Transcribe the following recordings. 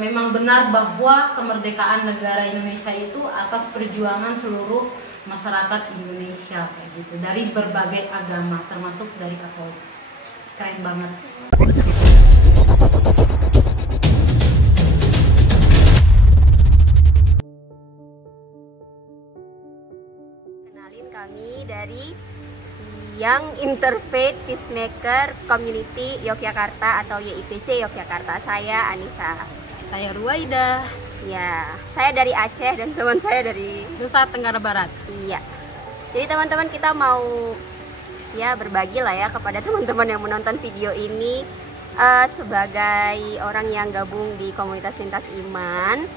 memang benar bahwa kemerdekaan negara Indonesia itu atas perjuangan seluruh masyarakat Indonesia kayak gitu, dari berbagai agama termasuk dari Katolik. Keren banget. Kenalin, kami dari Young Interfaith Peacemaker Community Yogyakarta atau YIPC Yogyakarta. Saya Anissa. Saya Ruwaida. Ya, saya dari Aceh dan teman saya dari Nusa Tenggara Barat. Iya. Jadi teman-teman, kita mau ya berbagi lah ya kepada teman-teman yang menonton video ini, sebagai orang yang gabung di komunitas lintas iman.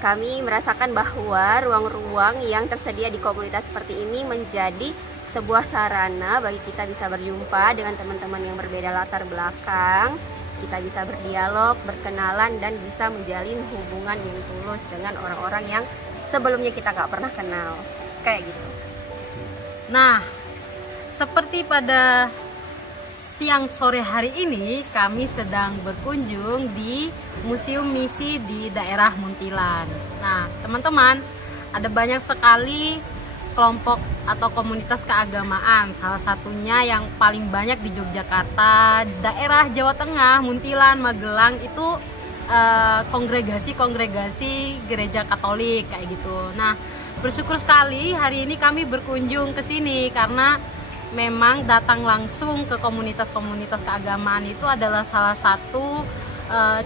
Kami merasakan bahwa ruang-ruang yang tersedia di komunitas seperti ini menjadi sebuah sarana bagi kita bisa berjumpa dengan teman-teman yang berbeda latar belakang. Kita bisa berdialog, berkenalan, dan bisa menjalin hubungan yang tulus dengan orang-orang yang sebelumnya kita gak pernah kenal. Kayak gitu. Nah, seperti pada siang sore hari ini, kami sedang berkunjung di Museum Misi di daerah Muntilan. Nah, teman-teman, ada banyak sekali kelompok atau komunitas keagamaan. Salah satunya yang paling banyak di Yogyakarta, daerah Jawa Tengah, Muntilan, Magelang itu kongregasi gereja Katolik kayak gitu. Nah, bersyukur sekali hari ini kami berkunjung ke sini karena memang datang langsung ke komunitas-komunitas keagamaan itu adalah salah satu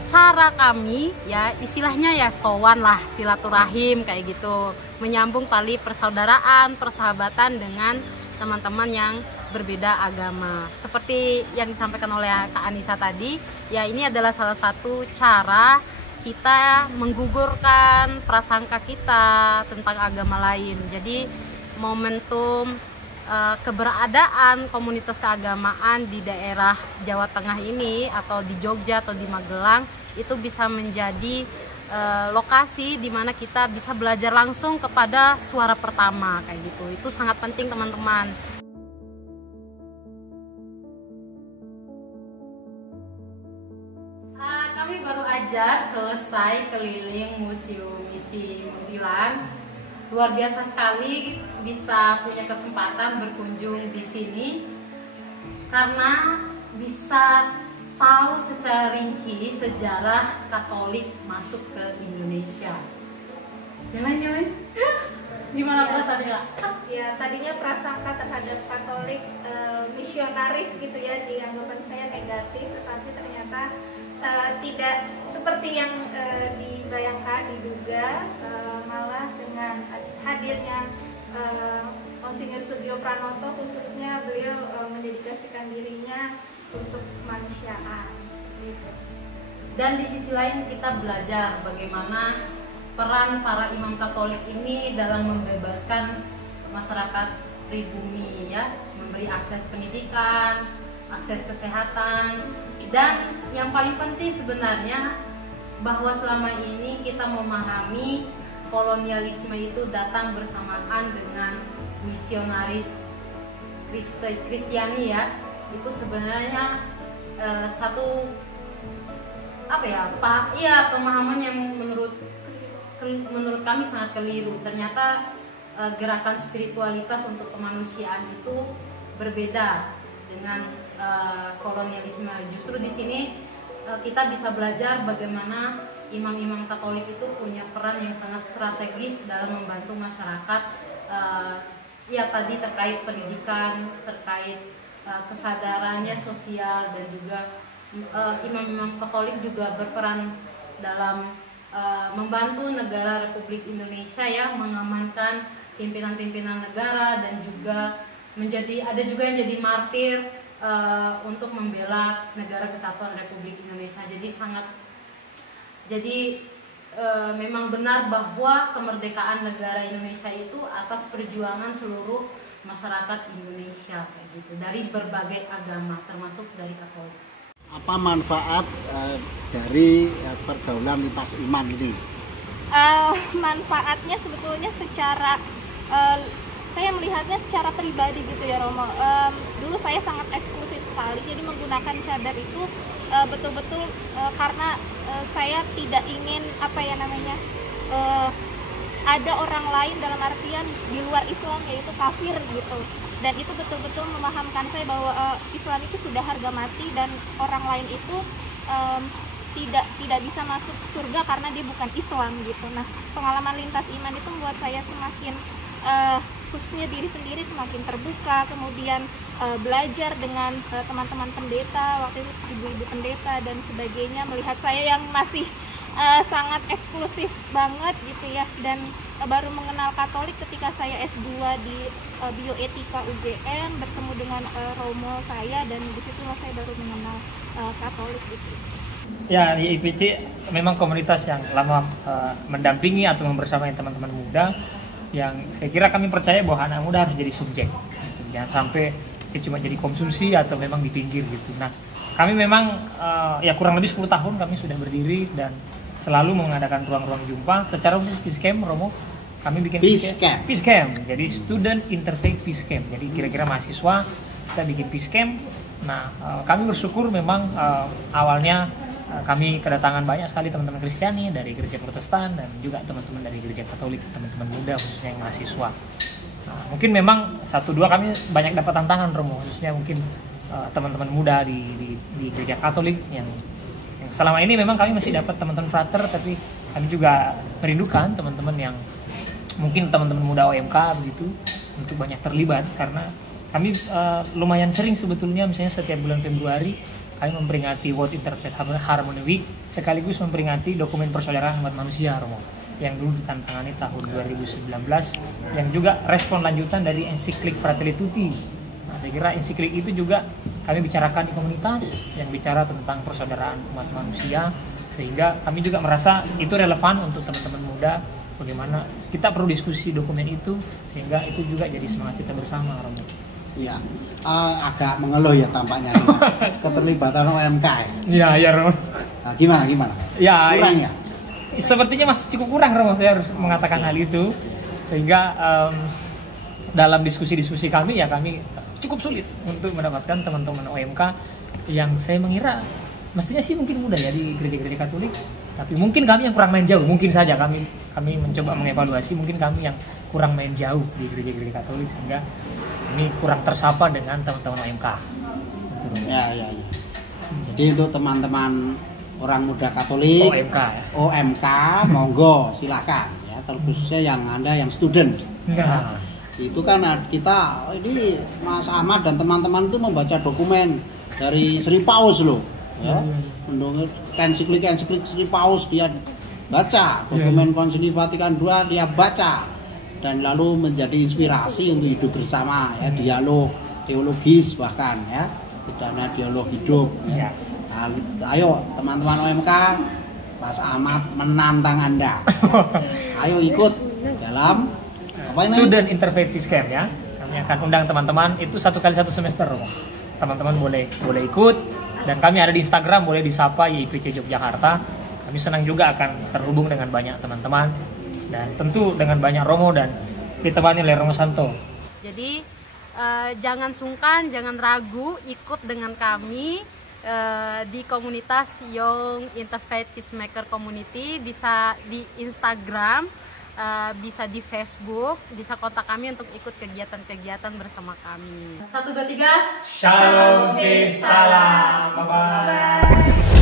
cara kami, ya istilahnya ya sowan lah, silaturahim kayak gitu, menyambung tali persaudaraan, persahabatan dengan teman-teman yang berbeda agama. Seperti yang disampaikan oleh Kak Anissa tadi, ya ini adalah salah satu cara kita menggugurkan prasangka kita tentang agama lain. Jadi momentum keberadaan komunitas keagamaan di daerah Jawa Tengah ini atau di Jogja atau di Magelang itu bisa menjadi lokasi di mana kita bisa belajar langsung kepada suara pertama kayak gitu. Itu sangat penting teman-teman. Kami baru aja selesai keliling Museum Misi Muntilan. Luar biasa sekali bisa punya kesempatan berkunjung di sini karena bisa tahu secara rinci sejarah Katolik masuk ke Indonesia. Nyalain? Gimana perasaannya, Kak? Ya, tadinya prasangka terhadap Katolik misionaris gitu ya, di anggapan saya negatif, tetapi ternyata tidak seperti yang dibayangkan, diduga. Malah dengan hadirnya Monsinyur Sugio Pranoto, khususnya beliau mendedikasikan dirinya untuk kemanusiaan gitu. Dan di sisi lain kita belajar bagaimana peran para imam Katolik ini dalam membebaskan masyarakat pribumi, ya, memberi akses pendidikan, akses kesehatan, dan yang paling penting sebenarnya bahwa selama ini kita memahami kolonialisme itu datang bersamaan dengan misionaris Kristiani, ya. Itu sebenarnya satu pemahaman yang menurut kami sangat keliru. Ternyata gerakan spiritualitas untuk kemanusiaan itu berbeda dengan kolonialisme. Justru di sini kita bisa belajar bagaimana imam-imam Katolik itu punya peran yang sangat strategis dalam membantu masyarakat, ya tadi terkait pendidikan, terkait kesadarannya sosial, dan juga imam-imam Katolik juga berperan dalam membantu negara Republik Indonesia, ya, mengamankan pimpinan-pimpinan negara, dan juga ada juga yang jadi martir untuk membela negara kesatuan Republik Indonesia. Jadi memang benar bahwa kemerdekaan negara Indonesia itu atas perjuangan seluruh masyarakat Indonesia kayak gitu, dari berbagai agama termasuk dari Katolik. Apa manfaat dari pergaulan lintas iman ini? Manfaatnya sebetulnya secara saya melihatnya secara pribadi gitu ya, Romo. Dulu saya sangat eksklusif sekali, jadi menggunakan cadar itu betul-betul karena saya tidak ingin ada orang lain dalam artian di luar Islam yaitu kafir gitu, dan itu betul-betul memahamkan saya bahwa Islam itu sudah harga mati dan orang lain itu tidak bisa masuk surga karena dia bukan Islam gitu. Nah, pengalaman lintas iman itu membuat saya semakin khususnya diri sendiri semakin terbuka, kemudian belajar dengan teman-teman pendeta, waktu itu ibu-ibu pendeta dan sebagainya, melihat saya yang masih sangat eksklusif banget gitu ya, dan baru mengenal Katolik ketika saya S2 di bioetika UGM bertemu dengan Romo saya, dan disitulah saya baru mengenal Katolik gitu. Ya, di IPC memang komunitas yang lama mendampingi atau membersamai teman-teman muda, yang saya kira kami percaya bahwa anak muda harus jadi subjek gitu. Jangan sampai cuma jadi konsumsi atau memang di pinggir gitu. Nah, kami memang ya kurang lebih 10 tahun kami sudah berdiri dan selalu mengadakan ruang-ruang jumpa. Secara khusus Peace Camp, Romo, kami bikin Peace Camp. Jadi Student Interfaith Peace Camp. Jadi kira-kira mahasiswa kita bikin Peace Camp. Nah, kami bersyukur memang awalnya kami kedatangan banyak sekali teman-teman Kristiani dari gereja Protestan dan juga teman-teman dari gereja Katolik, teman-teman muda khususnya yang mahasiswa. Nah, mungkin memang 1-2 kami banyak dapat tantangan, Romo, khususnya mungkin teman-teman muda di gereja Katolik yang selama ini memang kami masih dapat teman-teman frater, tapi kami juga merindukan teman-teman yang mungkin teman-teman muda OMK begitu untuk banyak terlibat, karena kami lumayan sering sebetulnya misalnya setiap bulan Februari kami memperingati World Interfaith Harmony Week sekaligus memperingati dokumen persaudaraan umat manusia, Romo, yang dulu ditandatangani tahun 2019, yang juga respon lanjutan dari ensiklik Fratelli Tutti. Nah, saya kira ensiklik itu juga kami bicarakan di komunitas yang bicara tentang persaudaraan umat manusia, sehingga kami juga merasa itu relevan untuk teman-teman muda, bagaimana kita perlu diskusi dokumen itu, sehingga itu juga jadi semangat kita bersama, Romo. Iya, agak mengeluh ya tampaknya keterlibatan OMK. Iya, ya, Romo. Nah, gimana? Ya, kurang ya? Sepertinya masih cukup kurang, Romo, saya harus mengatakan hal itu, sehingga dalam diskusi-diskusi kami ya kami cukup sulit untuk mendapatkan teman-teman OMK yang saya mengira mestinya sih mungkin mudah ya di gereja-gereja Katolik, tapi mungkin kami yang kurang main jauh, mungkin saja kami mencoba mengevaluasi, mungkin kami yang kurang main jauh di gereja-gereja Katolik sehingga kami kurang tersapa dengan teman-teman OMK. Ya. Jadi untuk teman-teman orang muda Katolik OMK monggo silakan ya, terkhususnya yang Anda yang student. Ya. Itu kan kita ini Mas Ahmad dan teman-teman itu membaca dokumen dari Sri Paus loh ya, ensiklik Sri Paus dia baca, dokumen Konsili Vatikan II dia baca, dan lalu menjadi inspirasi untuk hidup bersama ya, dialog teologis bahkan ya, tidak dialog hidup ya. Nah, ayo teman-teman OMK, Mas Ahmad menantang Anda ayo ikut dalam Student Interfaith Peace Camp ya. Kami akan undang teman-teman, itu 1 kali 1 semester, teman-teman boleh ikut, dan kami ada di Instagram, boleh disapa YIPC Yogyakarta. Kami senang juga akan terhubung dengan banyak teman-teman dan tentu dengan banyak Romo dan ditemani oleh Romo Santo. Jadi jangan sungkan, jangan ragu ikut dengan kami di komunitas Young Interfaith Peacemaker Community, bisa di Instagram, bisa di Facebook, bisa kontak kami untuk ikut kegiatan-kegiatan bersama kami. 1, 2, 3. Shalom, peace, salam, bye-bye.